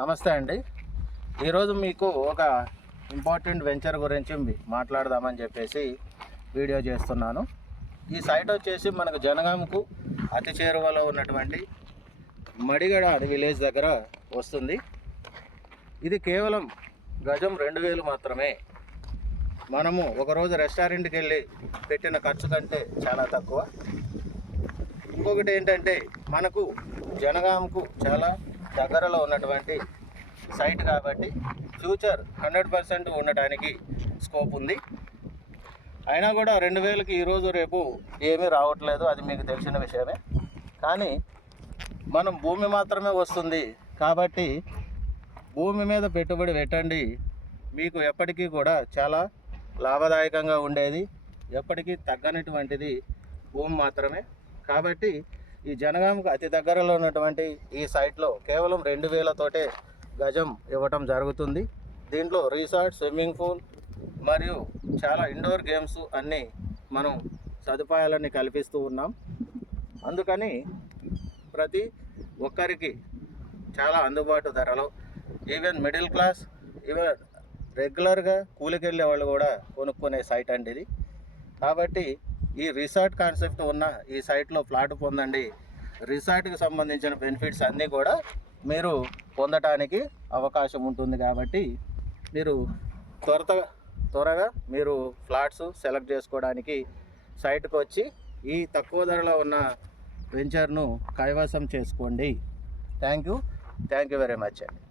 నమస్తే అండి. ఈరోజు మీకు ఒక ఇంపార్టెంట్ వెంచర్ గురించి మాట్లాడదామని చెప్పేసి వీడియో చేస్తున్నాను. ఈ సైట్ వచ్చేసి మనకు జనగాంకు అతి చేరువలో ఉన్నటువంటి మడిగడ విలేజ్ దగ్గర వస్తుంది. ఇది కేవలం గజం 2000 మాత్రమే. మనము ఒకరోజు రెస్టారెంట్కి వెళ్ళి పెట్టిన ఖర్చు కంటే చాలా తక్కువ. ఇంకొకటి ఏంటంటే మనకు జనగాంకు చాలా దగ్గరలో ఉన్నటువంటి సైట్ కాబట్టి ఫ్యూచర్ 100% ఉండటానికి స్కోప్ ఉంది. అయినా కూడా 2000కి ఈరోజు రేపు ఏమీ రావట్లేదు, అది మీకు తెలిసిన విషయమే. కానీ మనం భూమి మాత్రమే వస్తుంది కాబట్టి భూమి మీద పెట్టుబడి పెట్టండి. మీకు ఎప్పటికీ కూడా చాలా లాభదాయకంగా ఉండేది, ఎప్పటికీ తగ్గనటువంటిది భూమి మాత్రమే. కాబట్టి ఈ జనగాంకు అతి దగ్గరలో ఉన్నటువంటి ఈ సైట్లో కేవలం 2000తోటే గజం ఇవ్వటం జరుగుతుంది. దీంట్లో రిసార్ట్, స్విమ్మింగ్ పూల్ మరియు చాలా ఇండోర్ గేమ్స్ అన్నీ మనం సదుపాయాలన్నీ కల్పిస్తూ ఉన్నాం. అందుకని ప్రతి ఒక్కరికి చాలా అందుబాటు ధరలో, ఈవెన్ మిడిల్ క్లాస్, ఈవెన్ రెగ్యులర్గా కూలికి వెళ్ళే వాళ్ళు కూడా కొనుక్కునే సైట్ అండి ఇది. కాబట్టి ఈ రిసార్ట్ కాన్సెప్ట్ ఉన్న ఈ సైట్లో ఫ్లాట్ పొందండి. రిసార్ట్కి సంబంధించిన బెనిఫిట్స్ అన్నీ కూడా మీరు పొందటానికి అవకాశం ఉంటుంది. కాబట్టి మీరు త్వరగా మీరు ఫ్లాట్స్ సెలెక్ట్ చేసుకోవడానికి సైట్కి వచ్చి ఈ తక్కువ ధరలో ఉన్న వెంచర్ను కైవసం చేసుకోండి. థ్యాంక్ యూ వెరీ మచ్ అండి.